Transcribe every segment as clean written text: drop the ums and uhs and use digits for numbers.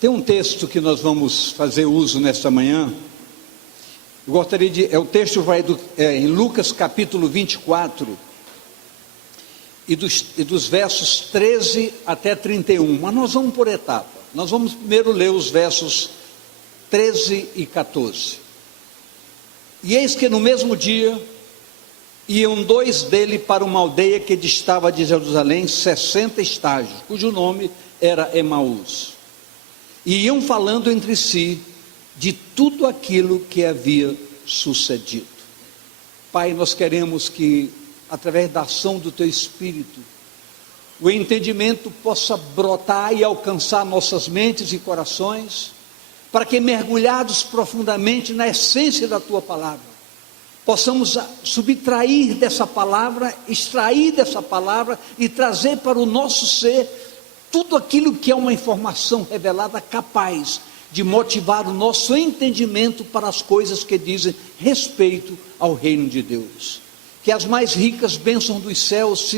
Tem um texto que nós vamos fazer uso nesta manhã. Eu gostaria de... o texto vai em Lucas capítulo 24, e dos versos 13 até 31. Mas nós vamos por etapa. Nós vamos primeiro ler os versos 13 e 14. E eis que no mesmo dia iam dois dele para uma aldeia que distava de Jerusalém 60 estágios, cujo nome era Emaús. E iam falando entre si de tudo aquilo que havia sucedido. Pai, nós queremos que, através da ação do Teu Espírito, o entendimento possa brotar e alcançar nossas mentes e corações, para que, mergulhados profundamente na essência da Tua palavra, possamos subtrair dessa palavra, extrair dessa palavra e trazer para o nosso ser tudo aquilo que é uma informação revelada capaz de motivar o nosso entendimento para as coisas que dizem respeito ao reino de Deus. Que as mais ricas bênçãos dos céus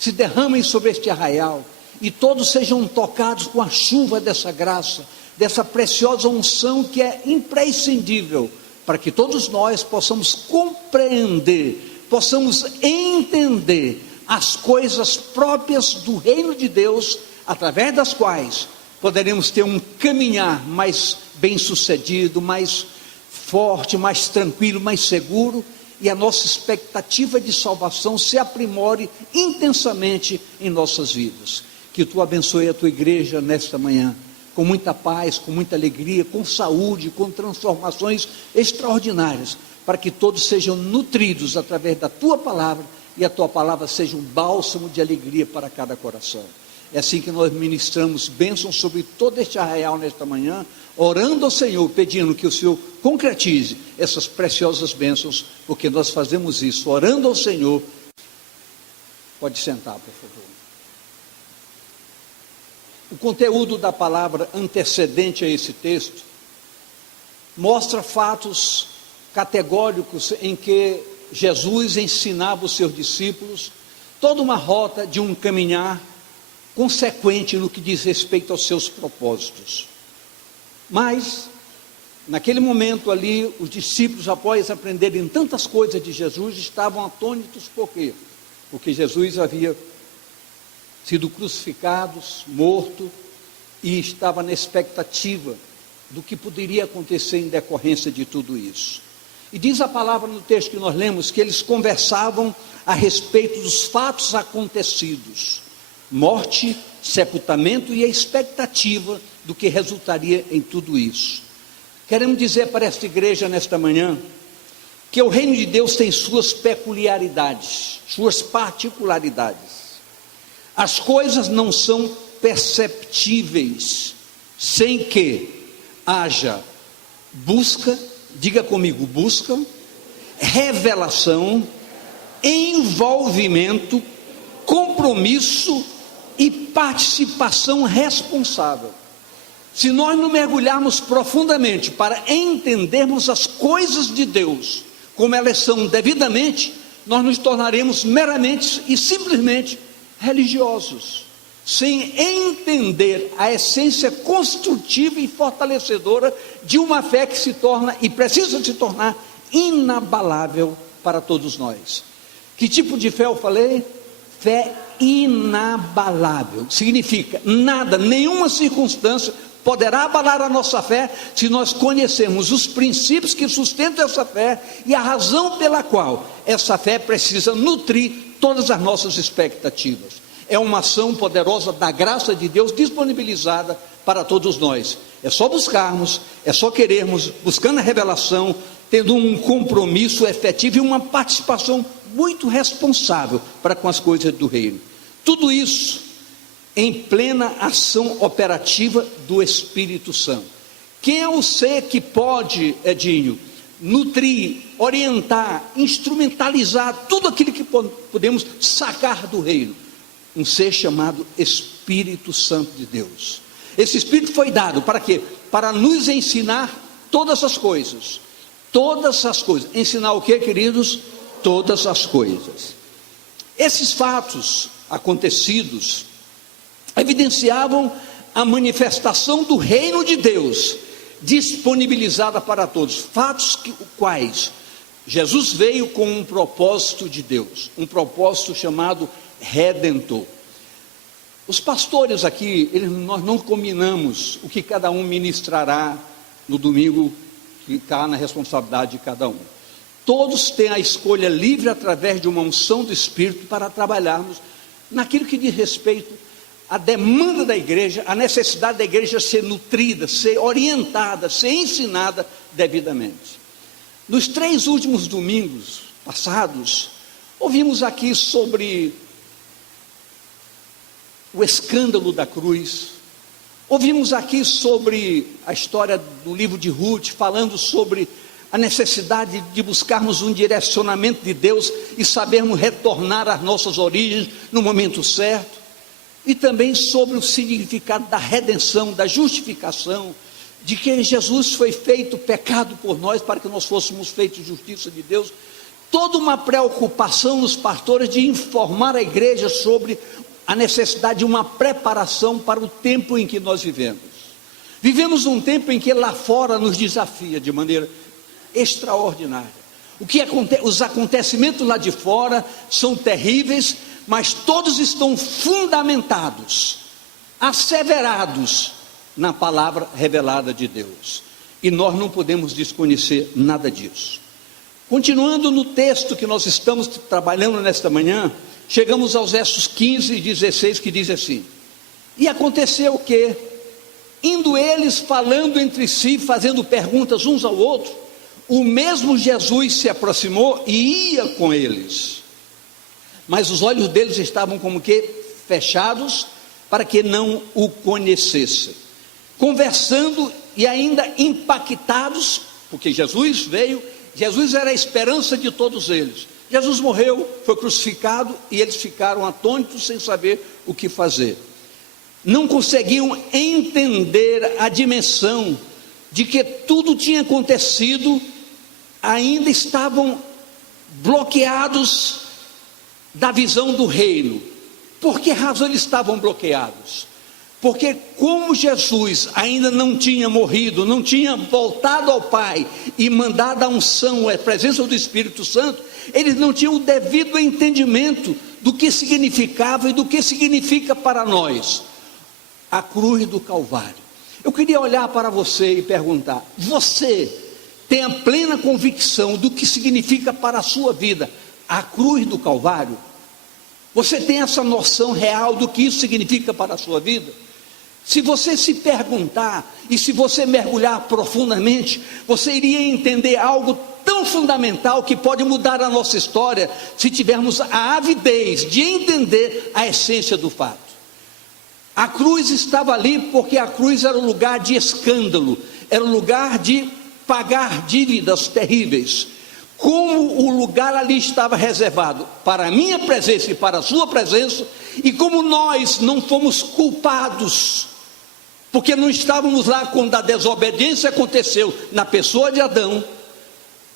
se derramem sobre este arraial, e todos sejam tocados com a chuva dessa graça, dessa preciosa unção que é imprescindível, para que todos nós possamos compreender, possamos entender as coisas próprias do reino de Deus, através das quais poderemos ter um caminhar mais bem sucedido, mais forte, mais tranquilo, mais seguro, e a nossa expectativa de salvação se aprimore intensamente em nossas vidas. Que Tu abençoe a Tua igreja nesta manhã, com muita paz, com muita alegria, com saúde, com transformações extraordinárias, para que todos sejam nutridos através da Tua palavra, e a Tua palavra seja um bálsamo de alegria para cada coração. É assim que nós ministramos bênçãos sobre todo este arraial nesta manhã, orando ao Senhor, pedindo que o Senhor concretize essas preciosas bênçãos, porque nós fazemos isso, orando ao Senhor. Pode sentar, por favor. O conteúdo da palavra antecedente a esse texto mostra fatos categóricos em que Jesus ensinava os seus discípulos toda uma rota de um caminhar consequente no que diz respeito aos seus propósitos. Mas, naquele momento ali, os discípulos, após aprenderem tantas coisas de Jesus, estavam atônitos. Por quê? Porque Jesus havia sido crucificado, morto, e estava na expectativa do que poderia acontecer em decorrência de tudo isso. E diz a palavra no texto que nós lemos, que eles conversavam a respeito dos fatos acontecidos, morte, sepultamento e a expectativa do que resultaria em tudo isso. Queremos dizer para esta igreja nesta manhã, que o reino de Deus tem suas peculiaridades, suas particularidades. As coisas não são perceptíveis sem que haja busca, diga comigo, busca, revelação, envolvimento, compromisso e participação responsável. Se nós não mergulharmos profundamente para entendermos as coisas de Deus como elas são devidamente, nós nos tornaremos meramente e simplesmente religiosos, sem entender a essência construtiva e fortalecedora de uma fé que se torna e precisa se tornar inabalável para todos nós. Que tipo de fé eu falei? Fé inabalável. Significa nada, nenhuma circunstância poderá abalar a nossa fé, se nós conhecermos os princípios que sustentam essa fé e a razão pela qual essa fé precisa nutrir todas as nossas expectativas. É uma ação poderosa da graça de Deus disponibilizada para todos nós. É só buscarmos, é só querermos, buscando a revelação, tendo um compromisso efetivo e uma participação muito responsável para com as coisas do reino. Tudo isso em plena ação operativa do Espírito Santo. Quem é o ser que pode, Edinho, nutrir, orientar, instrumentalizar tudo aquilo que podemos sacar do reino? Um ser chamado Espírito Santo de Deus. Esse Espírito foi dado para quê? Para nos ensinar todas as coisas. Todas as coisas. Ensinar o que, queridos? Todas as coisas. Esses fatos acontecidos evidenciavam a manifestação do reino de Deus, disponibilizada para todos, fatos quais Jesus veio com um propósito de Deus, um propósito chamado redentor. Os pastores aqui, nós não combinamos o que cada um ministrará no domingo, que está na responsabilidade de cada um. Todos têm a escolha livre através de uma unção do Espírito para trabalharmos naquilo que diz respeito à demanda da igreja, a necessidade da igreja ser nutrida, ser orientada, ser ensinada devidamente. Nos 3 últimos domingos passados, ouvimos aqui sobre o escândalo da cruz, ouvimos aqui sobre a história do livro de Ruth, falando sobre a necessidade de buscarmos um direcionamento de Deus e sabermos retornar às nossas origens no momento certo, e também sobre o significado da redenção, da justificação, de que Jesus foi feito pecado por nós, para que nós fôssemos feitos justiça de Deus. Toda uma preocupação nos pastores de informar a igreja sobre a necessidade de uma preparação para o tempo em que nós vivemos. Vivemos um tempo em que lá fora nos desafia de maneira extraordinária. Os acontecimentos lá de fora são terríveis, mas todos estão fundamentados, asseverados na palavra revelada de Deus, e nós não podemos desconhecer nada disso. Continuando no texto que nós estamos trabalhando nesta manhã, chegamos aos versos 15 e 16, que diz assim: e aconteceu que, indo eles falando entre si, fazendo perguntas uns ao outro, o mesmo Jesus se aproximou e ia com eles, mas os olhos deles estavam como que fechados, para que não o conhecessem, conversando e ainda impactados, porque Jesus veio, Jesus era a esperança de todos eles. Jesus morreu, foi crucificado, e eles ficaram atônitos, sem saber o que fazer. Não conseguiam entender a dimensão de que tudo tinha acontecido, ainda estavam bloqueados da visão do reino. Por que razão eles estavam bloqueados? Porque como Jesus ainda não tinha morrido, não tinha voltado ao Pai e mandado a unção, a presença do Espírito Santo, eles não tinham o devido entendimento do que significava e do que significa para nós a cruz do Calvário. Eu queria olhar para você e perguntar: você tem a plena convicção do que significa para a sua vida a cruz do Calvário? Você tem essa noção real do que isso significa para a sua vida? Se você se perguntar, e se você mergulhar profundamente, você iria entender algo tão fundamental, que pode mudar a nossa história, se tivermos a avidez de entender a essência do fato. A cruz estava ali porque a cruz era um lugar de escândalo, era um lugar de pagar dívidas terríveis. Como o lugar ali estava reservado para a minha presença e para a sua presença, e como nós não fomos culpados, porque não estávamos lá quando a desobediência aconteceu na pessoa de Adão,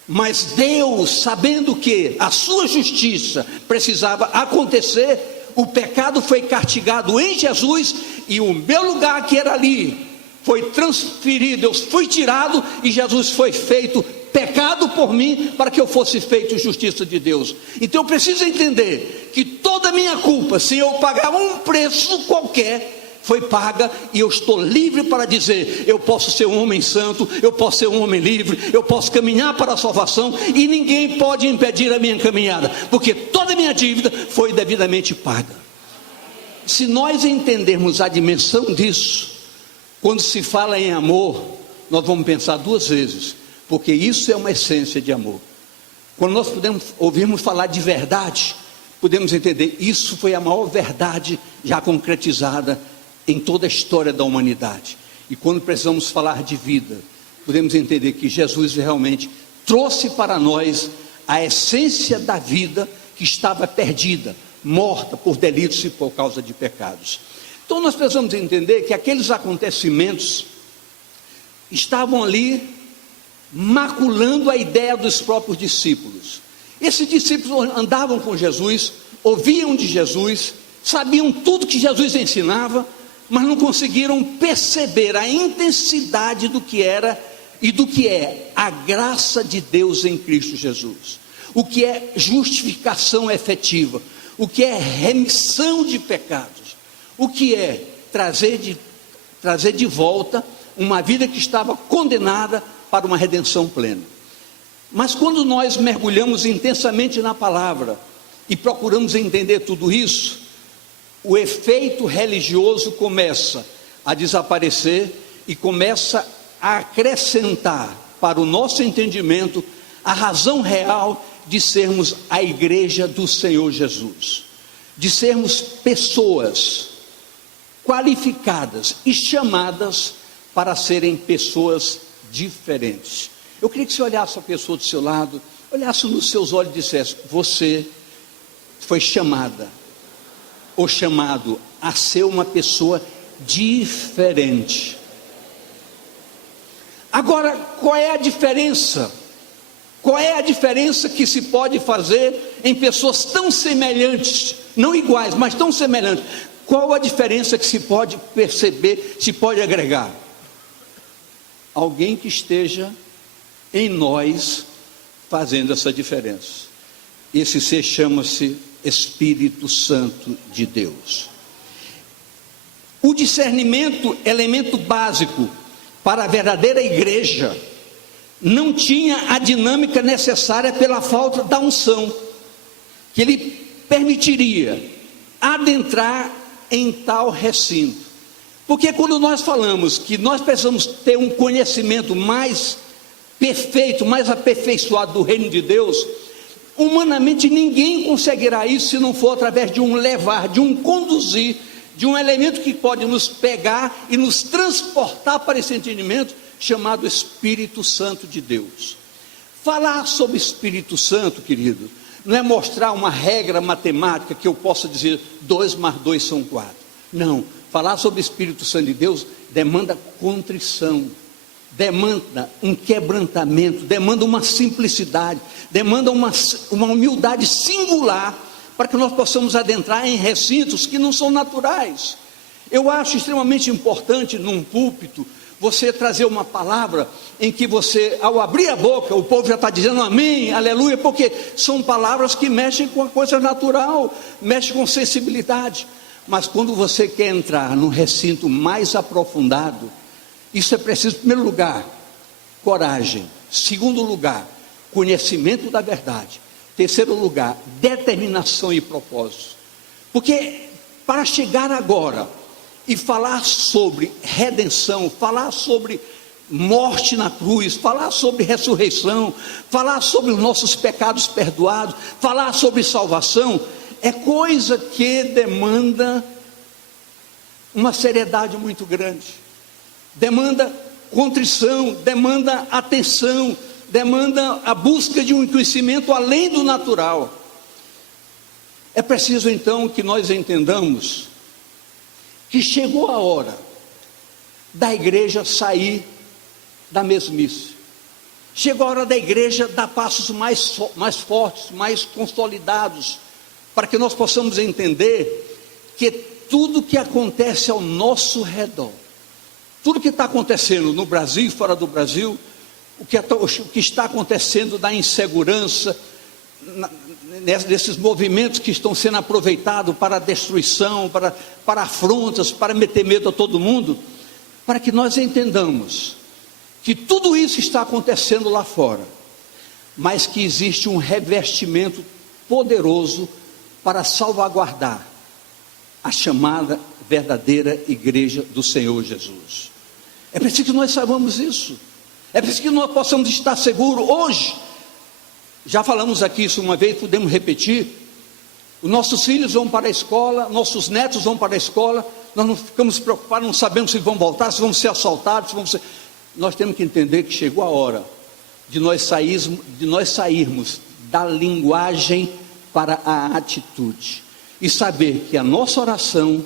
mas Deus, sabendo que a sua justiça precisava acontecer, o pecado foi castigado em Jesus, e o meu lugar, que era ali, foi transferido, eu fui tirado, e Jesus foi feito pecado por mim, para que eu fosse feito justiça de Deus. Então eu preciso entender que toda a minha culpa, se eu pagar um preço qualquer, foi paga, e eu estou livre para dizer: eu posso ser um homem santo, eu posso ser um homem livre, eu posso caminhar para a salvação, e ninguém pode impedir a minha caminhada, porque toda a minha dívida foi devidamente paga. Se nós entendermos a dimensão disso, quando se fala em amor, nós vamos pensar 2 vezes, porque isso é uma essência de amor. Quando nós ouvirmos falar de verdade, podemos entender: isso foi a maior verdade já concretizada em toda a história da humanidade. E quando precisamos falar de vida, podemos entender que Jesus realmente trouxe para nós a essência da vida que estava perdida, morta por delitos e por causa de pecados. Então nós precisamos entender que aqueles acontecimentos estavam ali maculando a ideia dos próprios discípulos. Esses discípulos andavam com Jesus, ouviam de Jesus, sabiam tudo que Jesus ensinava, mas não conseguiram perceber a intensidade do que era e do que é a graça de Deus em Cristo Jesus, o que é justificação efetiva, o que é remissão de pecados, o que é trazer de volta uma vida que estava condenada para uma redenção plena. Mas quando nós mergulhamos intensamente na palavra e procuramos entender tudo isso, o efeito religioso começa a desaparecer e começa a acrescentar para o nosso entendimento a razão real de sermos a igreja do Senhor Jesus, de sermos pessoas qualificadas e chamadas para serem pessoas diferentes. Eu queria que você olhasse a pessoa do seu lado, olhasse nos seus olhos e dissesse: você foi chamada ou chamado a ser uma pessoa diferente. Agora, qual é a diferença? Qual é a diferença que se pode fazer em pessoas tão semelhantes, não iguais, mas tão semelhantes? Qual a diferença que se pode perceber, se pode agregar? Alguém que esteja em nós fazendo essa diferença. Esse ser chama-se Espírito Santo de Deus. O discernimento, elemento básico para a verdadeira igreja, não tinha a dinâmica necessária pela falta da unção, que lhe permitiria adentrar em tal recinto. Porque quando nós falamos que nós precisamos ter um conhecimento mais perfeito, mais aperfeiçoado do reino de Deus, humanamente ninguém conseguirá isso se não for através de um levar, de um conduzir, de um elemento que pode nos pegar e nos transportar para esse entendimento chamado Espírito Santo de Deus. Falar sobre Espírito Santo, querido, não é mostrar uma regra matemática que eu possa dizer 2 mais 2 são 4. Não, falar sobre Espírito Santo de Deus demanda contrição, demanda um quebrantamento, demanda uma simplicidade, demanda uma humildade singular, para que nós possamos adentrar em recintos que não são naturais. Eu acho extremamente importante num púlpito você trazer uma palavra em que você, ao abrir a boca, o povo já está dizendo amém, aleluia, porque são palavras que mexem com a coisa natural, mexem com sensibilidade. Mas quando você quer entrar num recinto mais aprofundado, isso é preciso, em primeiro lugar, coragem. Segundo lugar, conhecimento da verdade. Terceiro lugar, determinação e propósito. Porque para chegar agora e falar sobre redenção, falar sobre morte na cruz, falar sobre ressurreição, falar sobre os nossos pecados perdoados, falar sobre salvação, é coisa que demanda uma seriedade muito grande, demanda contrição, demanda atenção, demanda a busca de um conhecimento além do natural. É preciso então que nós entendamos que chegou a hora da igreja sair da mesmice, chegou a hora da igreja dar passos mais fortes, mais consolidados, para que nós possamos entender que tudo que acontece ao nosso redor, tudo que está acontecendo no Brasil e fora do Brasil, o que está acontecendo da insegurança, desses movimentos que estão sendo aproveitados para a destruição, para afrontas, para meter medo a todo mundo, para que nós entendamos que tudo isso está acontecendo lá fora, mas que existe um revestimento poderoso para salvaguardar a chamada verdadeira igreja do Senhor Jesus. É preciso que nós saibamos isso, é preciso que nós possamos estar seguros. Hoje, já falamos aqui isso uma vez, podemos repetir, os nossos filhos vão para a escola, nossos netos vão para a escola, nós não ficamos preocupados, não sabemos se vão voltar, se vão ser assaltados, nós temos que entender que chegou a hora de nós sairmos da linguagem para a atitude, e saber que a nossa oração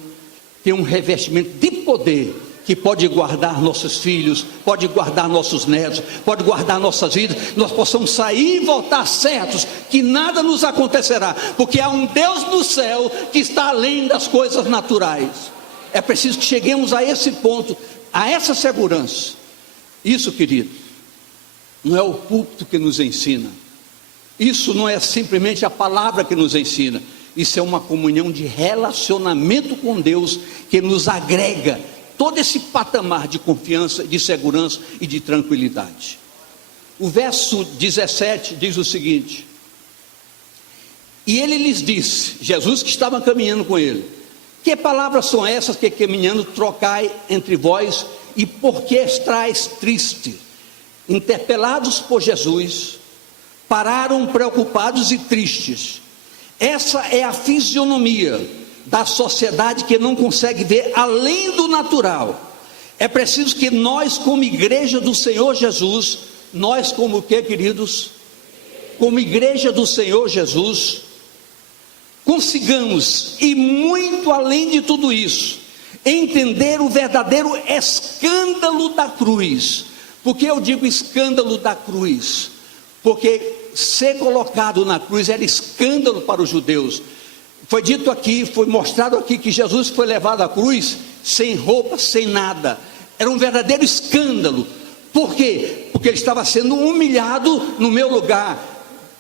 tem um revestimento de poder, que pode guardar nossos filhos, pode guardar nossos netos, pode guardar nossas vidas, nós possamos sair e voltar certos, que nada nos acontecerá, porque há um Deus do céu que está além das coisas naturais. É preciso que cheguemos a esse ponto, a essa segurança. Isso, querido, não é o púlpito que nos ensina. Isso não é simplesmente a palavra que nos ensina. Isso é uma comunhão de relacionamento com Deus que nos agrega todo esse patamar de confiança, de segurança e de tranquilidade. O verso 17 diz o seguinte: e ele lhes disse, Jesus que estava caminhando com ele: que palavras são essas que caminhando trocai entre vós, e por que estáis tristes? Interpelados por Jesus, pararam preocupados e tristes. Essa é a fisionomia da sociedade que não consegue ver além do natural. É preciso que nós, como igreja do Senhor Jesus, nós como o que, queridos? Como igreja do Senhor Jesus, consigamos, e muito além de tudo isso, entender o verdadeiro escândalo da cruz. Por que eu digo escândalo da cruz? Porque ser colocado na cruz era escândalo para os judeus. Foi dito aqui, foi mostrado aqui que Jesus foi levado à cruz sem roupa, sem nada. Era um verdadeiro escândalo. Por quê? Porque ele estava sendo humilhado no meu lugar.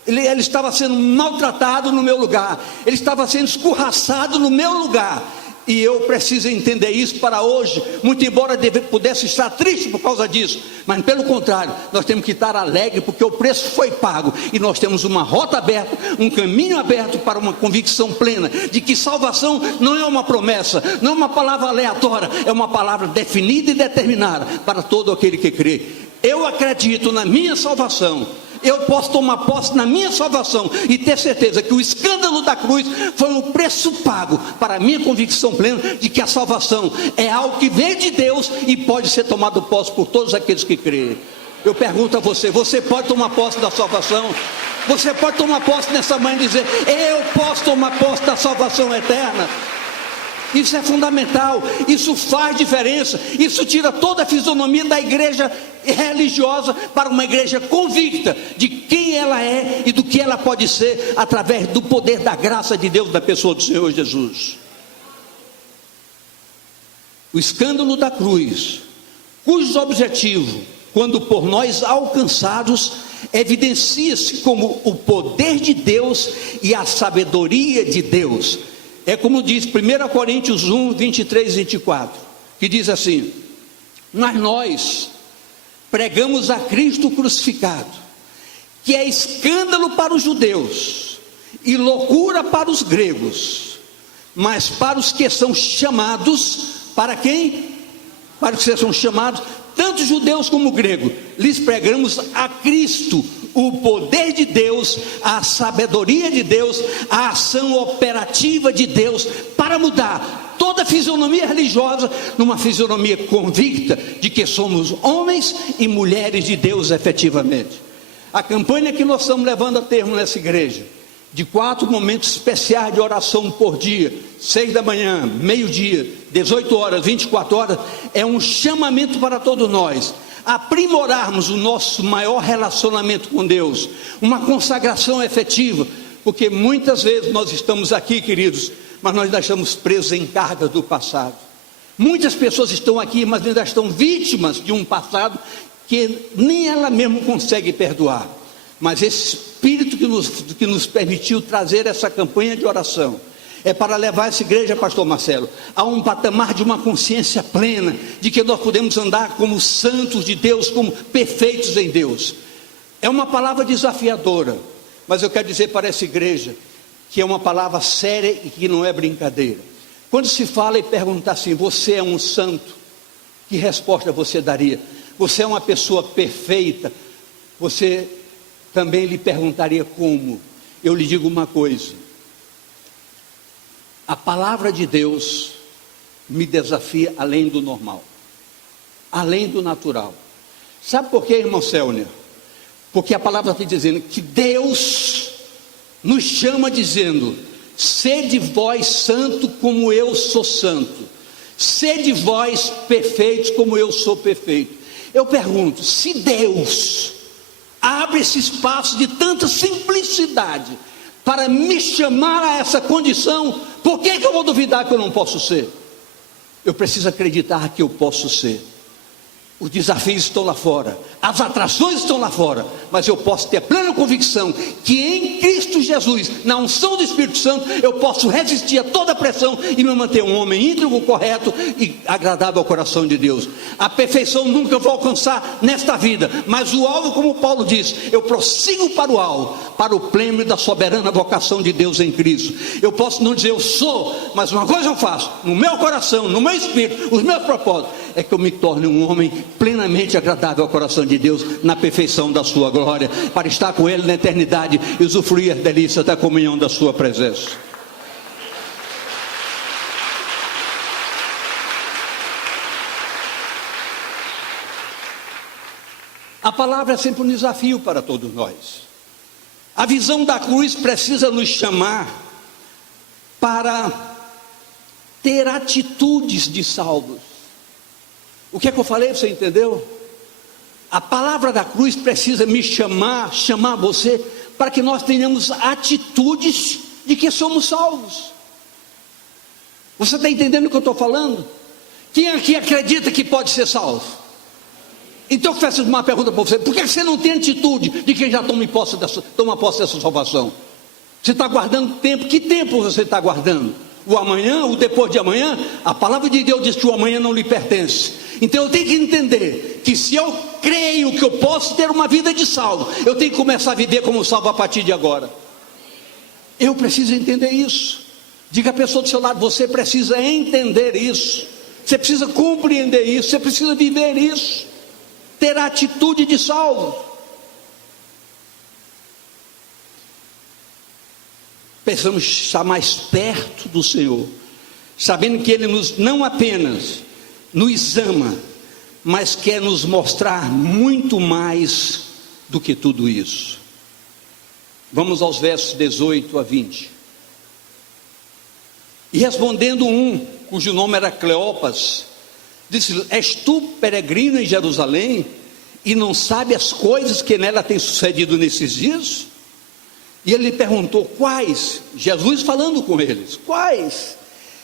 Ele estava sendo maltratado no meu lugar. Ele estava sendo escorraçado no meu lugar. E eu preciso entender isso para hoje. Muito embora pudesse estar triste por causa disso, mas pelo contrário, nós temos que estar alegre, porque o preço foi pago. E nós temos uma rota aberta, um caminho aberto para uma convicção plena de que salvação não é uma promessa, não é uma palavra aleatória, é uma palavra definida e determinada para todo aquele que crê. Eu acredito na minha salvação. Eu posso tomar posse na minha salvação e ter certeza que o escândalo da cruz foi um preço pago para a minha convicção plena de que a salvação é algo que vem de Deus e pode ser tomado posse por todos aqueles que creem. Eu pergunto a você: você pode tomar posse da salvação? Você pode tomar posse nessa manhã e dizer: eu posso tomar posse da salvação eterna? Isso é fundamental, isso faz diferença, isso tira toda a fisionomia da igreja religiosa para uma igreja convicta de quem ela é e do que ela pode ser através do poder da graça de Deus, da pessoa do Senhor Jesus. O escândalo da cruz, cujo objetivo, quando por nós alcançados, evidencia-se como o poder de Deus e a sabedoria de Deus. É como diz 1 Coríntios 1, 23 e 24, que diz assim: mas nós pregamos a Cristo crucificado, que é escândalo para os judeus e loucura para os gregos, mas para os que são chamados, para quem? Para os que são chamados, tanto judeus como gregos, lhes pregamos a Cristo, o poder de Deus, a sabedoria de Deus, a ação operativa de Deus, para mudar toda a fisionomia religiosa numa fisionomia convicta de que somos homens e mulheres de Deus efetivamente. A campanha que nós estamos levando a termo nessa igreja, de 4 momentos especiais de oração por dia, 6 da manhã, meio-dia, 18 horas, 24 horas, é um chamamento para todos nós aprimorarmos o nosso maior relacionamento com Deus, uma consagração efetiva, porque muitas vezes nós estamos aqui, queridos, mas nós ainda estamos presos em cargas do passado. Muitas pessoas estão aqui, mas ainda estão vítimas de um passado que nem ela mesma consegue perdoar. Mas esse Espírito que nos permitiu trazer essa campanha de oração é para levar essa igreja, pastor Marcelo, a um patamar de uma consciência plena, de que nós podemos andar como santos de Deus, como perfeitos em Deus. É uma palavra desafiadora, mas eu quero dizer para essa igreja que é uma palavra séria e que não é brincadeira. Quando se fala e pergunta assim: você é um santo? Que resposta você daria? Você é uma pessoa perfeita? Você também lhe perguntaria como? Eu lhe digo uma coisa: a palavra de Deus me desafia além do normal, além do natural. Sabe por quê, irmão Célnia? Porque a palavra está dizendo que Deus nos chama dizendo: sede vós santo como eu sou santo, sede vós perfeitos como eu sou perfeito. Eu pergunto: se Deus abre esse espaço de tanta simplicidade para me chamar a essa condição, por que eu vou duvidar que eu não posso ser? Eu preciso acreditar que eu posso ser. Os desafios estão lá fora, as atrações estão lá fora, mas eu posso ter plena convicção que em Cristo Jesus, na unção do Espírito Santo, eu posso resistir a toda pressão e me manter um homem íntegro, correto e agradável ao coração de Deus. A perfeição nunca eu vou alcançar nesta vida, mas o alvo, como Paulo diz, eu prossigo para o alvo, para o prêmio da soberana vocação de Deus em Cristo. Eu posso não dizer eu sou, mas uma coisa eu faço, no meu coração, no meu espírito, os meus propósitos, é que eu me torne um homem plenamente agradável ao coração de Deus, na perfeição da sua glória, para estar com Ele na eternidade e usufruir a delícia da comunhão da sua presença. A palavra é sempre um desafio para todos nós. A visão da cruz precisa nos chamar para ter atitudes de salvos. O que é que eu falei? Você entendeu? A palavra da cruz precisa me chamar você, para que nós tenhamos atitudes de que somos salvos. Você está entendendo o que eu estou falando? Quem aqui acredita que pode ser salvo? Então eu faço uma pergunta para você: por que você não tem atitude de quem já toma posse dessa salvação? Você está guardando tempo? Que tempo você está guardando? O amanhã, o depois de amanhã? A palavra de Deus diz que o amanhã não lhe pertence. Então eu tenho que entender que se eu creio que eu posso ter uma vida de salvo, eu tenho que começar a viver como salvo a partir de agora. Eu preciso entender isso. Diga à pessoa do seu lado: você precisa entender isso, você precisa compreender isso, você precisa viver isso, ter a atitude de salvo. Precisamos estar mais perto do Senhor, sabendo que Ele não apenas nos ama, mas quer nos mostrar muito mais do que tudo isso. Vamos aos versos 18 a 20. E respondendo um, cujo nome era Cleopas, disse: és tu peregrino em Jerusalém, e não sabe as coisas que nela têm sucedido nesses dias? E ele lhe perguntou: quais? Jesus falando com eles: quais?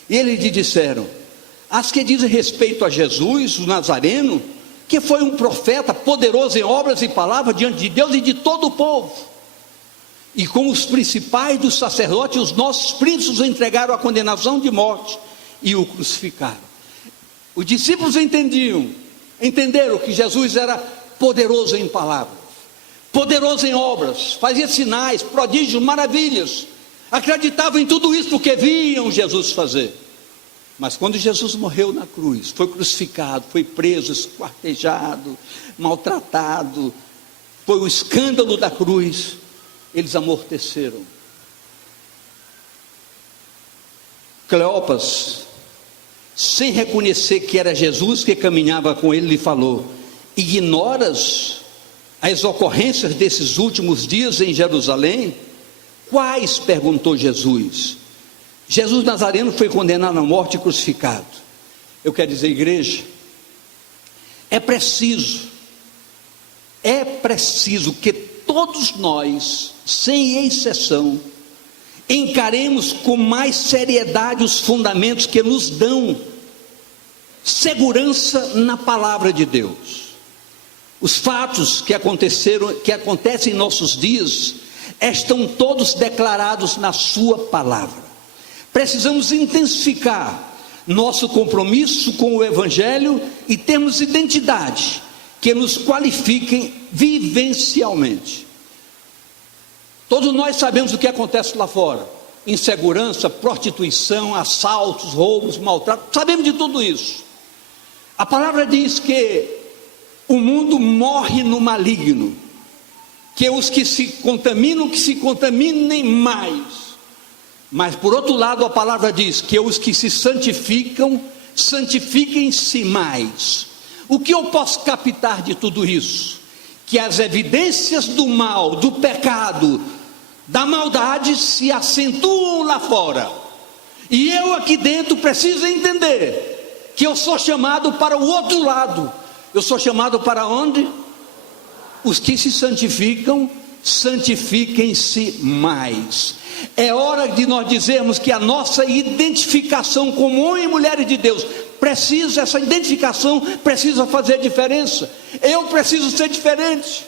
E eles lhe disseram: as que dizem respeito a Jesus, o Nazareno, que foi um profeta poderoso em obras e palavras diante de Deus e de todo o povo. E com os principais dos sacerdotes, os nossos príncipes o entregaram à condenação de morte e o crucificaram. Os discípulos entenderam que Jesus era poderoso em palavras, poderoso em obras, fazia sinais, prodígios, maravilhas. Acreditavam em tudo isso porque viam Jesus fazer. Mas quando Jesus morreu na cruz, foi crucificado, foi preso, esquartejado, maltratado, foi o escândalo da cruz, eles amorteceram. Cleopas, sem reconhecer que era Jesus que caminhava com ele, lhe falou: ignoras as ocorrências desses últimos dias em Jerusalém? Quais? Perguntou Jesus. Jesus Nazareno foi condenado à morte e crucificado. Eu quero dizer, igreja, é preciso que todos nós, sem exceção, encaremos com mais seriedade os fundamentos que nos dão segurança na palavra de Deus. Os fatos que acontecem em nossos dias, estão todos declarados na sua palavra. Precisamos intensificar nosso compromisso com o Evangelho e termos identidade que nos qualifiquem vivencialmente. Todos nós sabemos o que acontece lá fora: insegurança, prostituição, assaltos, roubos, maltrato, sabemos de tudo isso. A palavra diz que o mundo morre no maligno, que os que se contaminam, que se contaminem mais. Mas por outro lado a palavra diz que os que se santificam, santifiquem-se mais. O que eu posso captar de tudo isso? Que as evidências do mal, do pecado, da maldade se acentuam lá fora, e eu aqui dentro preciso entender que eu sou chamado para o outro lado. Eu sou chamado para onde? Os que se santificam, santifiquem-se mais. É hora de nós dizermos que a nossa identificação como homem e mulher de Deus essa identificação precisa fazer diferença. Eu preciso ser diferente.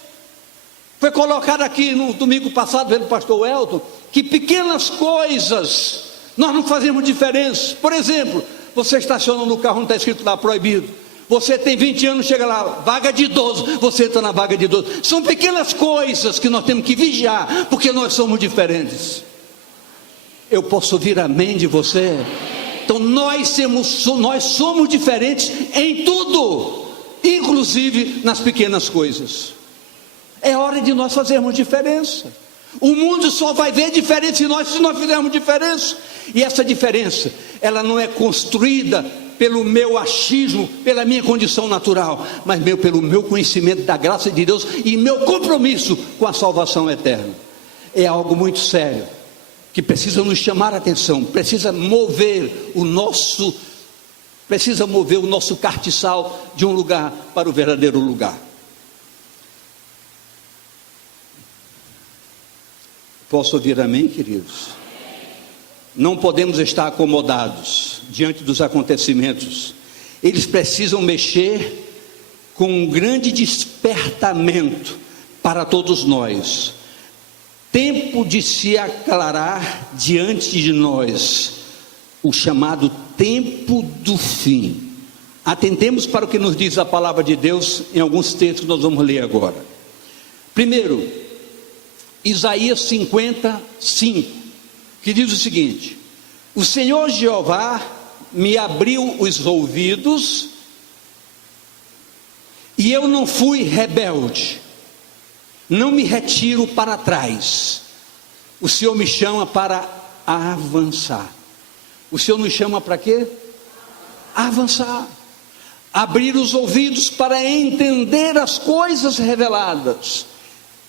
Foi colocado aqui no domingo passado pelo pastor Elton, que pequenas coisas nós não fazemos diferença. Por exemplo, você estaciona no carro, não está escrito lá proibido. Você tem 20 anos, chega lá, vaga de idoso, você está na vaga de idoso. São pequenas coisas que nós temos que vigiar, porque nós somos diferentes. Eu posso ouvir amém de você? Então nós somos diferentes em tudo, inclusive nas pequenas coisas. É hora de nós fazermos diferença. O mundo só vai ver diferença se nós fizermos diferença. E essa diferença, ela não é construída pelo meu achismo, pela minha condição natural, mas pelo meu conhecimento da graça de Deus e meu compromisso com a salvação eterna. É algo muito sério, que precisa nos chamar a atenção, precisa mover o nosso castiçal de um lugar para o verdadeiro lugar. Posso ouvir amém, queridos? Não podemos estar acomodados diante dos acontecimentos. Eles precisam mexer com um grande despertamento para todos nós. Tempo de se aclarar diante de nós, o chamado tempo do fim. Atentemos para o que nos diz a palavra de Deus em alguns textos que nós vamos ler agora. Primeiro, Isaías 55, que diz o seguinte: o Senhor Jeová me abriu os ouvidos, e eu não fui rebelde, não me retiro para trás. O Senhor me chama para avançar. O Senhor nos chama para quê? Avançar. Abrir os ouvidos para entender as coisas reveladas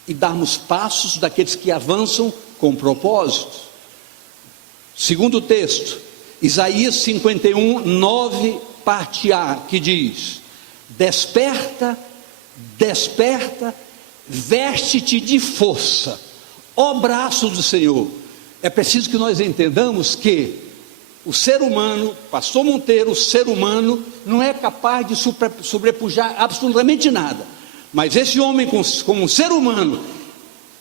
e darmos passos daqueles que avançam com propósito. Segundo texto, Isaías 51, 9, parte A, que diz: desperta, desperta, veste-te de força, ó braço do Senhor. É preciso que nós entendamos que o ser humano, pastor Monteiro, o ser humano não é capaz de sobrepujar absolutamente nada. Mas esse homem, como um ser humano,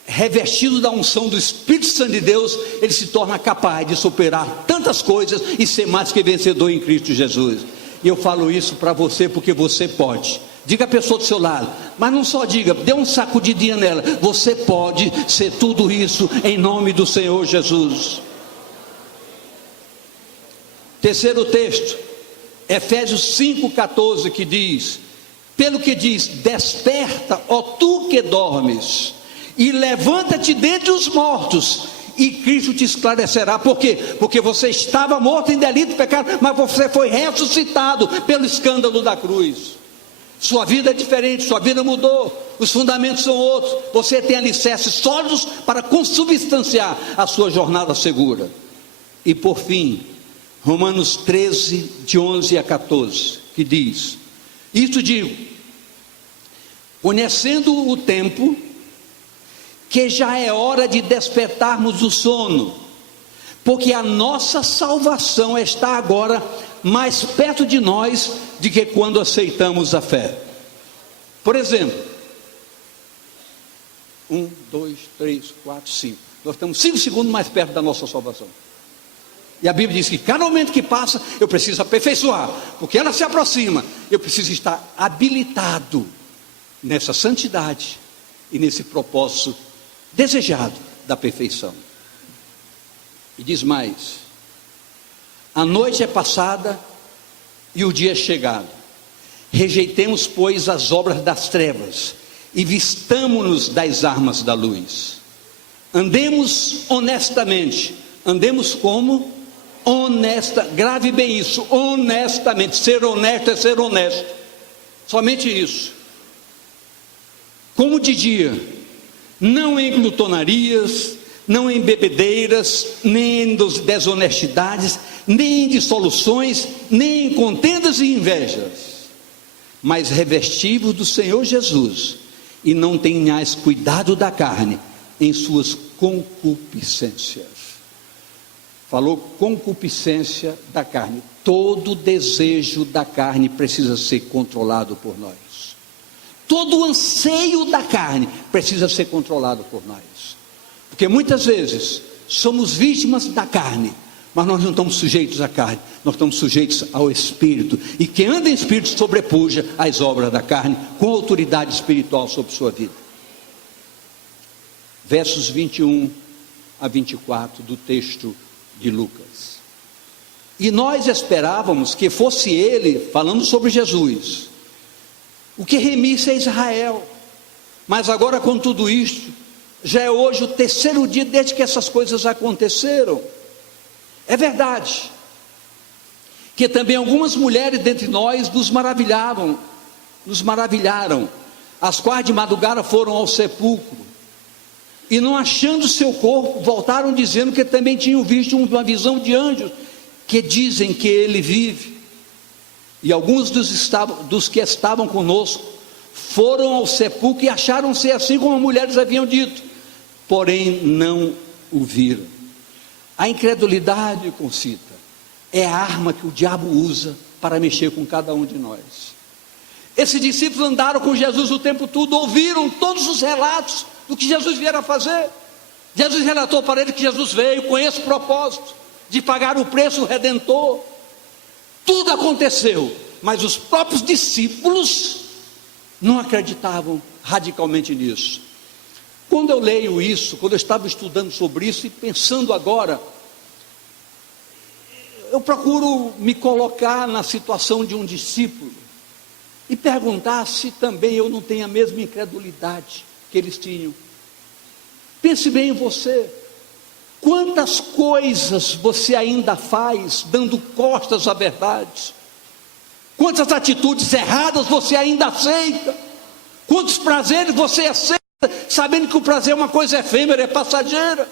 revestido da unção do Espírito Santo de Deus, ele se torna capaz de superar tantas coisas e ser mais que vencedor em Cristo Jesus. E eu falo isso para você porque você pode. Diga a pessoa do seu lado, mas não só diga, dê um sacudidinha nela. Você pode ser tudo isso em nome do Senhor Jesus. Terceiro texto, Efésios 5,14, que diz: pelo que diz, desperta, ó tu que dormes, e levanta-te dentre os mortos, e Cristo te esclarecerá. Por quê? Porque você estava morto em delito e pecado, mas você foi ressuscitado pelo escândalo da cruz. Sua vida é diferente, sua vida mudou, os fundamentos são outros, você tem alicerces sólidos para consubstanciar a sua jornada segura. E por fim, Romanos 13, de 11 a 14, que diz: isto digo, conhecendo o tempo, que já é hora de despertarmos do sono, porque a nossa salvação está agora mais perto de nós do que quando aceitamos a fé. Por exemplo, 1, 2, 3, 4, 5. Nós estamos 5 segundos mais perto da nossa salvação. E a Bíblia diz que cada momento que passa, eu preciso aperfeiçoar, porque ela se aproxima. Eu preciso estar habilitado nessa santidade e nesse propósito desejado da perfeição. E diz mais: a noite é passada e o dia é chegado. Rejeitemos, pois, as obras das trevas e vistamo-nos das armas da luz. Andemos honestamente. Andemos como? Grave bem isso, honestamente. Ser honesto é ser honesto, somente isso. Como de dia, não em glutonarias, não em bebedeiras, nem em desonestidades, nem em dissoluções, nem em contendas e invejas, mas revesti-vos do Senhor Jesus, e não tenhais cuidado da carne em suas concupiscências. falou concupiscência da carne. Todo desejo da carne precisa ser controlado por nós. Todo anseio da carne precisa ser controlado por nós. Porque muitas vezes somos vítimas da carne, mas nós não estamos sujeitos à carne, nós estamos sujeitos ao Espírito. E quem anda em Espírito sobrepuja as obras da carne com autoridade espiritual sobre sua vida. Versos 21 a 24 do texto de Lucas. E nós esperávamos que fosse ele, falando sobre Jesus, o que remisse a Israel. Mas agora, com tudo isto, já é hoje o terceiro dia desde que essas coisas aconteceram. É verdade que também algumas mulheres dentre nós nos maravilharam, as quais de madrugada foram ao sepulcro, e não achando seu corpo, voltaram dizendo que também tinham visto uma visão de anjos, que dizem que ele vive. E alguns dos que estavam conosco foram ao sepulcro e acharam ser assim como as mulheres haviam dito, porém não o viram. A incredulidade, Concita, é a arma que o diabo usa para mexer com cada um de nós. Esses discípulos andaram com Jesus o tempo todo, ouviram todos os relatos do que Jesus viera a fazer. Jesus relatou para eles que Jesus veio com esse propósito, de pagar o preço redentor. Tudo aconteceu, mas os próprios discípulos não acreditavam radicalmente nisso. Quando eu leio isso, quando eu estava estudando sobre isso e pensando agora, eu procuro me colocar na situação de um discípulo e perguntar se também eu não tenho a mesma incredulidade que eles tinham. Pense bem em você. Quantas coisas você ainda faz dando costas à verdade? Quantas atitudes erradas você ainda aceita? Quantos prazeres você aceita, sabendo que o prazer é uma coisa efêmera, é passageira?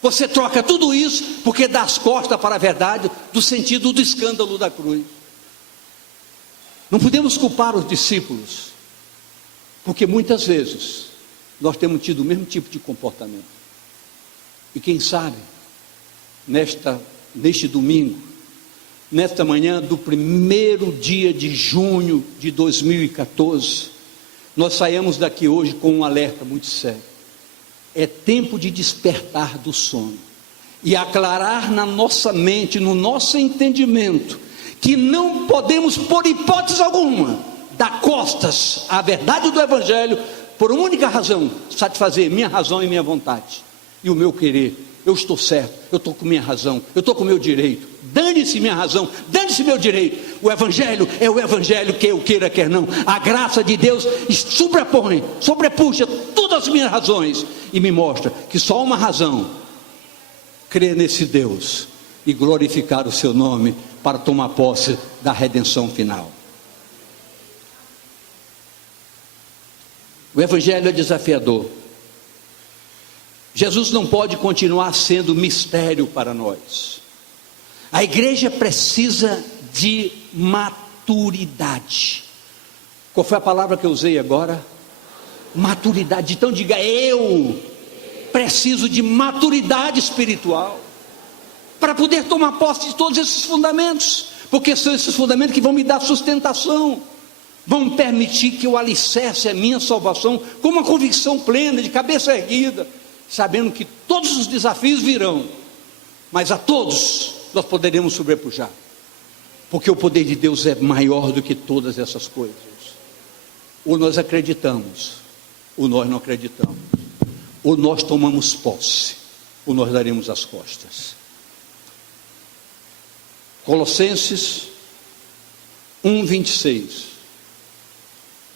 Você troca tudo isso porque dá as costas para a verdade, do sentido do escândalo da cruz. Não podemos culpar os discípulos, porque muitas vezes nós temos tido o mesmo tipo de comportamento. E quem sabe, neste domingo, nesta manhã do primeiro dia de junho de 2014, nós saímos daqui hoje com um alerta muito sério. É tempo de despertar do sono e aclarar na nossa mente, no nosso entendimento, que não podemos, por hipótese alguma, dar costas à verdade do Evangelho, por uma única razão: satisfazer minha razão e minha vontade, e o meu querer. Eu estou certo, eu estou com minha razão, eu estou com o meu direito. Dane-se minha razão, dane-se meu direito. O Evangelho é o Evangelho, quer eu queira, quer não. A graça de Deus sobrepuja todas as minhas razões e me mostra que só uma razão: crer nesse Deus e glorificar o seu nome para tomar posse da redenção final. O Evangelho é desafiador. Jesus não pode continuar sendo mistério para nós. A igreja precisa de maturidade. Qual foi a palavra que eu usei agora? Maturidade. Então diga: eu preciso de maturidade espiritual para poder tomar posse de todos esses fundamentos, porque são esses fundamentos que vão me dar sustentação, vão permitir que eu alicerce a minha salvação com uma convicção plena, de cabeça erguida, sabendo que todos os desafios virão, mas a todos nós poderemos sobrepujar, porque o poder de Deus é maior do que todas essas coisas. Ou nós acreditamos, ou nós não acreditamos, ou nós tomamos posse, ou nós daremos as costas. Colossenses 1:26.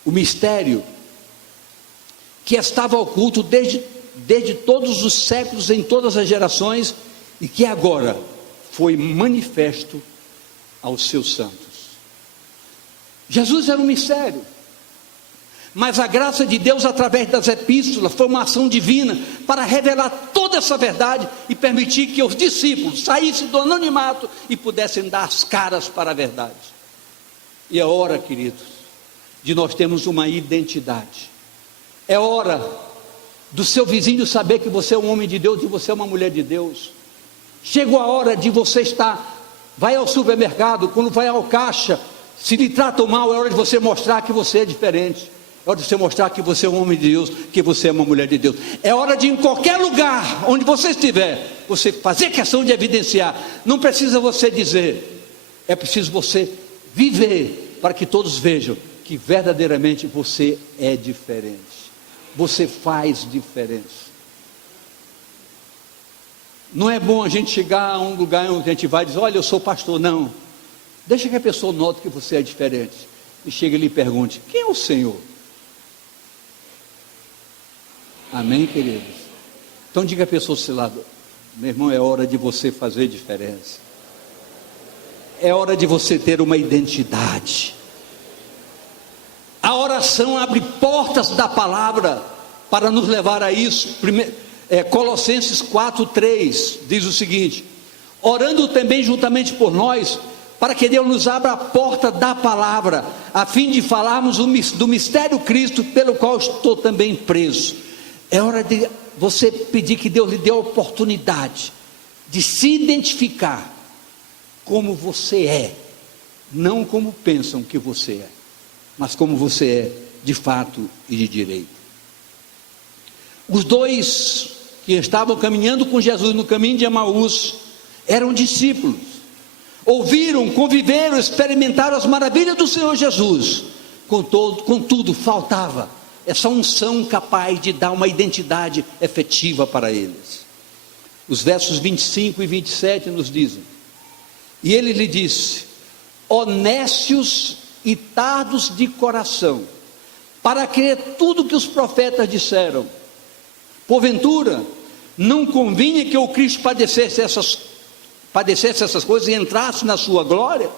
O mistério que estava oculto desde todos os séculos, em todas as gerações, e que agora foi manifesto aos seus santos. Jesus era um mistério, mas a graça de Deus através das epístolas foi uma ação divina para revelar toda essa verdade e permitir que os discípulos saíssem do anonimato e pudessem dar as caras para a verdade. E é hora, queridos, de nós termos uma identidade. É hora do seu vizinho saber que você é um homem de Deus e você é uma mulher de Deus. Chegou a hora de você vai ao supermercado, quando vai ao caixa, se lhe tratam mal, é hora de você mostrar que você é diferente. É hora de você mostrar que você é um homem de Deus, que você é uma mulher de Deus. É hora de, em qualquer lugar onde você estiver, você fazer questão de evidenciar. Não precisa você dizer, é preciso você viver, para que todos vejam que verdadeiramente você é diferente. Você faz diferença. Não é bom a gente chegar a um lugar onde a gente vai e dizer, olha, eu sou pastor. Não, deixa que a pessoa note que você é diferente, e chega e lhe pergunte, quem é o Senhor? Amém, queridos? Então diga a pessoa do seu lado, meu irmão, é hora de você fazer diferença, é hora de você ter uma identidade. A oração abre portas da palavra para nos levar a isso. Colossenses 4:3 diz o seguinte: orando também juntamente por nós, para que Deus nos abra a porta da palavra, a fim de falarmos do mistério Cristo, pelo qual estou também preso. É hora de você pedir que Deus lhe dê a oportunidade de se identificar como você é, não como pensam que você é, mas como você é de fato e de direito. Os dois que estavam caminhando com Jesus no caminho de Emaús eram discípulos, ouviram, conviveram, experimentaram as maravilhas do Senhor Jesus. Contudo, faltava essa unção capaz de dar uma identidade efetiva para eles. Os versos 25 e 27 nos dizem: e ele lhe disse, ó nécios e tardos de coração, para crer tudo que os profetas disseram, porventura não convinha que o Cristo padecesse essas coisas e entrasse na sua glória?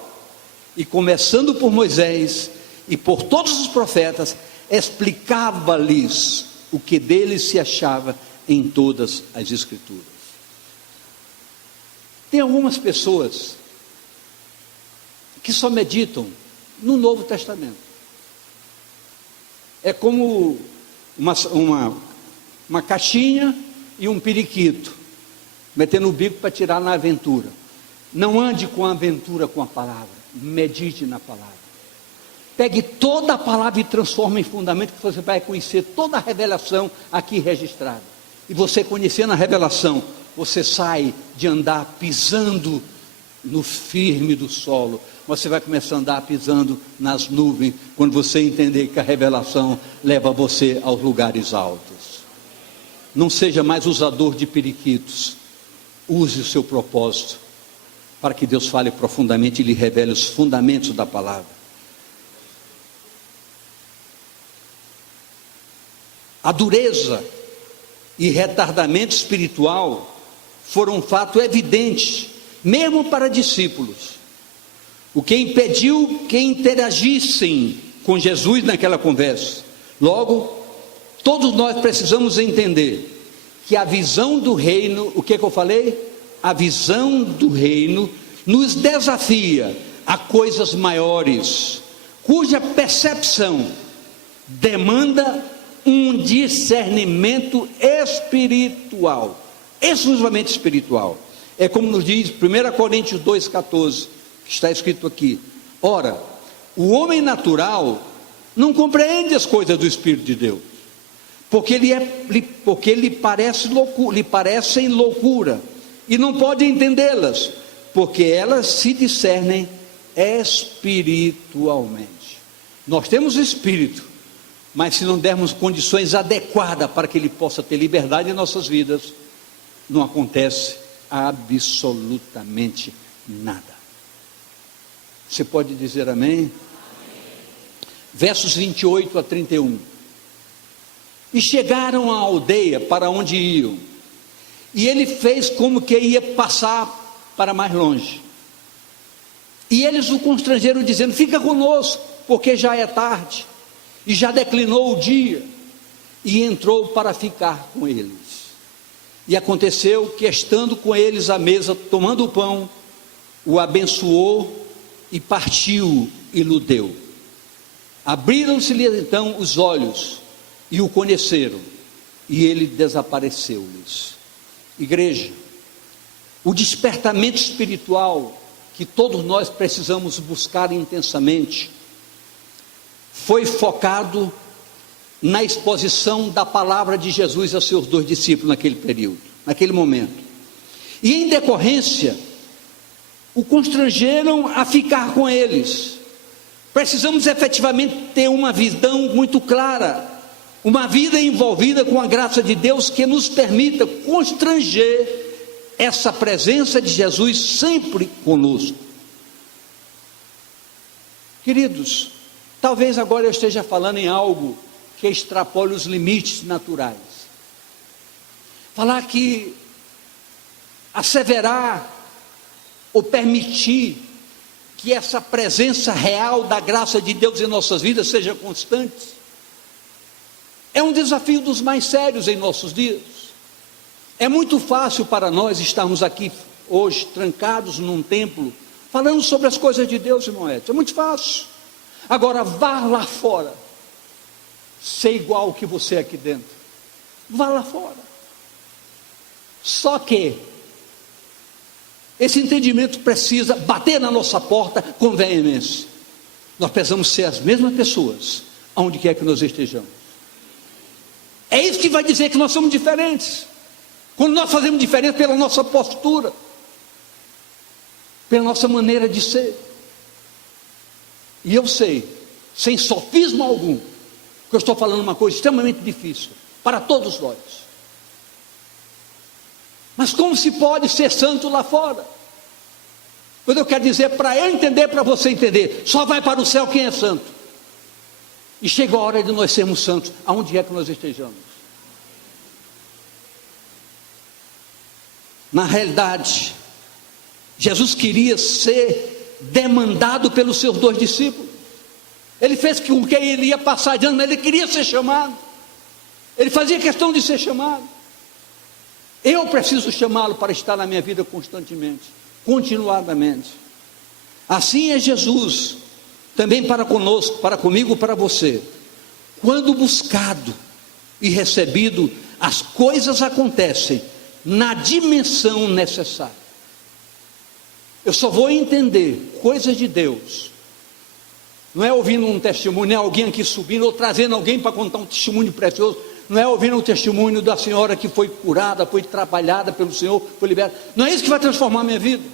E começando por Moisés e por todos os profetas, explicava-lhes o que deles se achava em todas as Escrituras. Tem algumas pessoas que só meditam no Novo Testamento. É como uma caixinha e um periquito, metendo o bico para tirar na aventura. Não ande com a aventura com a palavra, medite na palavra. Pegue toda a palavra e transforme em fundamento, que você vai conhecer toda a revelação aqui registrada. E você conhecendo a revelação, você sai de andar pisando no firme do solo, você vai começar a andar pisando nas nuvens, quando você entender que a revelação leva você aos lugares altos. Não seja mais usador de periquitos, use o seu propósito, para que Deus fale profundamente e lhe revele os fundamentos da palavra. A dureza e retardamento espiritual foram um fato evidente, mesmo para discípulos, o que impediu que interagissem com Jesus naquela conversa. Logo, todos nós precisamos entender que a visão do reino, o que eu falei? A visão do reino nos desafia a coisas maiores, cuja percepção demanda um discernimento espiritual, exclusivamente espiritual. É como nos diz 1 Coríntios 2,14, que está escrito aqui: ora, o homem natural não compreende as coisas do Espírito de Deus, porque lhe parecem loucura, e não pode entendê-las, porque elas se discernem espiritualmente. Nós temos o Espírito, mas se não dermos condições adequadas para que ele possa ter liberdade em nossas vidas, não acontece absolutamente nada. Você pode dizer amém? Amém. Versos 28 a 31. E chegaram à aldeia para onde iam, e ele fez como que ia passar para mais longe, e eles o constrangeram dizendo: fica conosco, porque já é tarde, e já declinou o dia. E entrou para ficar com eles. E aconteceu que, estando com eles à mesa, tomando o pão, o abençoou e partiu e lhe deu. Abriram-se-lhe então os olhos e o conheceram, e ele desapareceu-lhes. Igreja, O despertamento espiritual que todos nós precisamos buscar intensamente foi focado na exposição da palavra de Jesus a seus 2 discípulos naquele período, naquele momento. E em decorrência, o constrangeram a ficar com eles. Precisamos efetivamente ter uma visão muito clara, uma vida envolvida com a graça de Deus que nos permita constranger essa presença de Jesus sempre conosco. Queridos, talvez agora eu esteja falando em algo que extrapole os limites naturais. Falar que asseverar ou permitir que essa presença real da graça de Deus em nossas vidas seja constante é um desafio dos mais sérios em nossos dias. É muito fácil para nós estarmos aqui hoje, trancados num templo, falando sobre as coisas de Deus, irmão Edson. É muito fácil. Agora, vá lá fora, ser igual ao que você é aqui dentro. Vá lá fora. Só que esse entendimento precisa bater na nossa porta com veemência. Nós precisamos ser as mesmas pessoas, aonde quer que nós estejamos. É isso que vai dizer que nós somos diferentes. Quando nós fazemos diferença pela nossa postura, pela nossa maneira de ser. E eu sei, sem sofisma algum, que eu estou falando uma coisa extremamente difícil para todos nós. Mas como se pode ser santo lá fora? Quando eu quero dizer, para eu entender, para você entender, só vai para o céu quem é santo. E chega a hora de nós sermos santos, aonde é que nós estejamos. Na realidade, Jesus queria ser demandado pelos seus 2 discípulos. Ele fez com que ele ia passar de ano, mas ele queria ser chamado. Ele fazia questão de ser chamado. Eu preciso chamá-lo para estar na minha vida constantemente, continuadamente. Assim é Jesus, também para conosco, para comigo, para você. Quando buscado e recebido, as coisas acontecem na dimensão necessária. Eu só vou entender coisas de Deus, não é ouvindo um testemunho, não é alguém aqui subindo ou trazendo alguém para contar um testemunho precioso, não é ouvindo o testemunho da senhora que foi curada, foi trabalhada pelo Senhor, foi liberta. Não é isso que vai transformar a minha vida.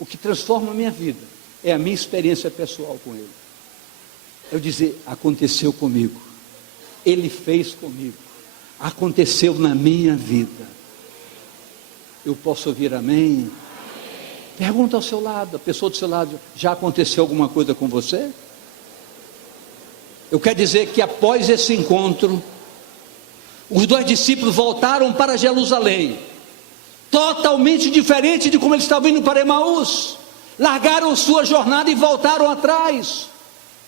O que transforma a minha vida é a minha experiência pessoal com Ele. Eu dizer, aconteceu comigo, Ele fez comigo, aconteceu na minha vida. Eu posso ouvir amém? Pergunta ao seu lado, a pessoa do seu lado, já aconteceu alguma coisa com você? Eu quero dizer que após esse encontro, os 2 discípulos voltaram para Jerusalém, totalmente diferente de como eles estavam indo para Emaús. Largaram sua jornada e voltaram atrás,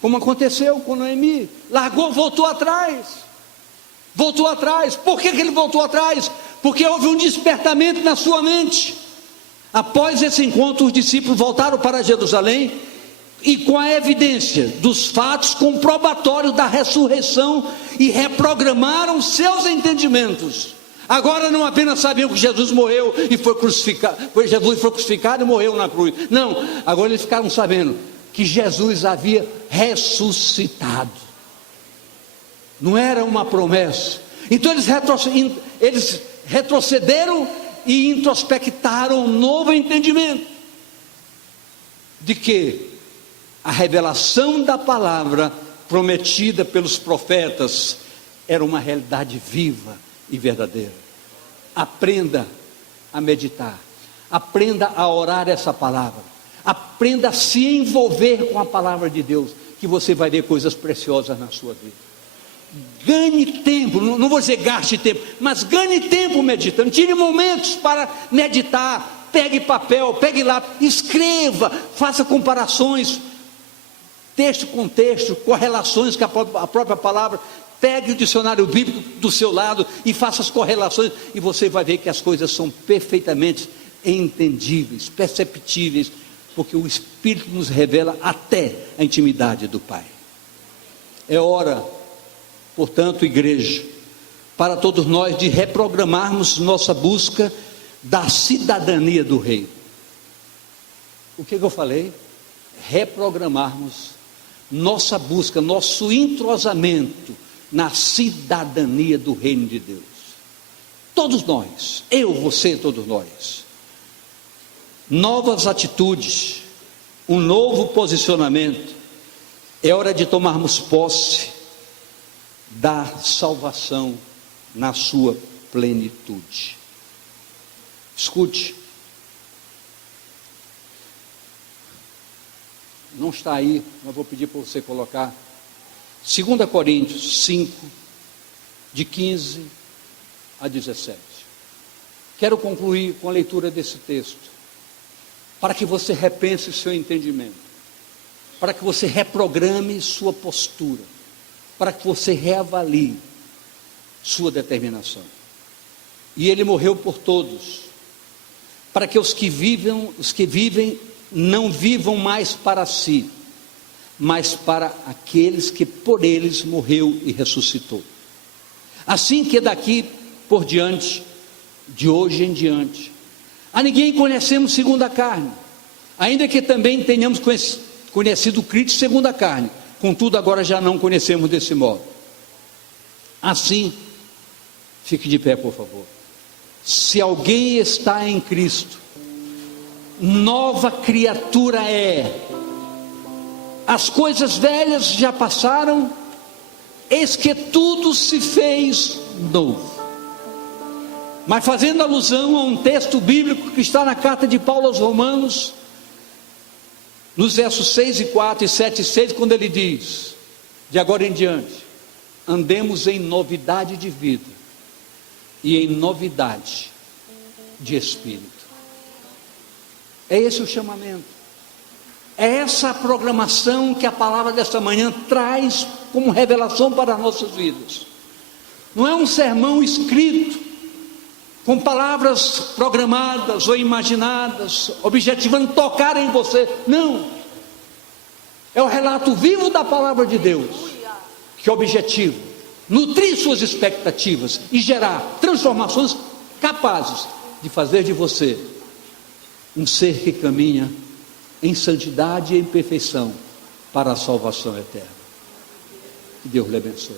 como aconteceu com Noemi. Largou, voltou atrás. Voltou atrás. Por que ele voltou atrás? Porque houve um despertamento na sua mente. Após esse encontro, os discípulos voltaram para Jerusalém e com a evidência dos fatos comprobatórios da ressurreição e reprogramaram seus entendimentos. Agora não apenas sabiam que Jesus morreu e foi crucificado, Jesus foi crucificado e morreu na cruz. Não, agora eles ficaram sabendo que Jesus havia ressuscitado. Não era uma promessa. Então eles retrocederam e introspectaram um novo entendimento de que a revelação da palavra prometida pelos profetas era uma realidade viva e verdadeira. Aprenda a meditar, aprenda a orar essa palavra, aprenda a se envolver com a palavra de Deus, que você vai ver coisas preciosas na sua vida. Ganhe tempo, não vou dizer gaste tempo, mas ganhe tempo meditando. Tire momentos para meditar. Pegue papel, pegue lápis, escreva, faça comparações, texto com texto, correlações com a própria palavra. Pegue o dicionário bíblico do seu lado e faça as correlações, e você vai ver que as coisas são perfeitamente entendíveis, perceptíveis, porque o Espírito nos revela até a intimidade do Pai. É hora, portanto, igreja, para todos nós de reprogramarmos nossa busca da cidadania do reino. O que eu falei? Reprogramarmos nossa busca, nosso entrosamento na cidadania do reino de Deus. Todos nós, eu, você, todos nós. Novas atitudes, um novo posicionamento. É hora de tomarmos posse da salvação na sua plenitude. Escute, não está aí, mas vou pedir para você colocar 2 Coríntios 5, de 15 a 17. Quero concluir com a leitura desse texto, para que você repense o seu entendimento, para que você reprograme sua postura, para que você reavalie sua determinação. E ele morreu por todos, para que os que vivem não vivam mais para si, mas para aqueles que por eles morreu e ressuscitou. Assim que daqui por diante, de hoje em diante, a ninguém conhecemos segundo a carne, ainda que também tenhamos conhecido Cristo segundo a carne, contudo agora já não conhecemos desse modo. Assim, fique de pé, por favor. Se alguém está em Cristo, nova criatura é. As coisas velhas já passaram, eis que tudo se fez novo. Mas fazendo alusão a um texto bíblico que está na carta de Paulo aos Romanos, nos versos 6 e 4 e 7 e 6, quando ele diz: de agora em diante, andemos em novidade de vida e em novidade de espírito. É esse o chamamento, é essa a programação que a palavra desta manhã traz como revelação para as nossas vidas. Não é um sermão escrito com palavras programadas ou imaginadas, objetivando tocar em você. Não, é o relato vivo da palavra de Deus, que objetiva nutrir suas expectativas e gerar transformações capazes de fazer de você um ser que caminha em santidade e em perfeição para a salvação eterna. Que Deus lhe abençoe.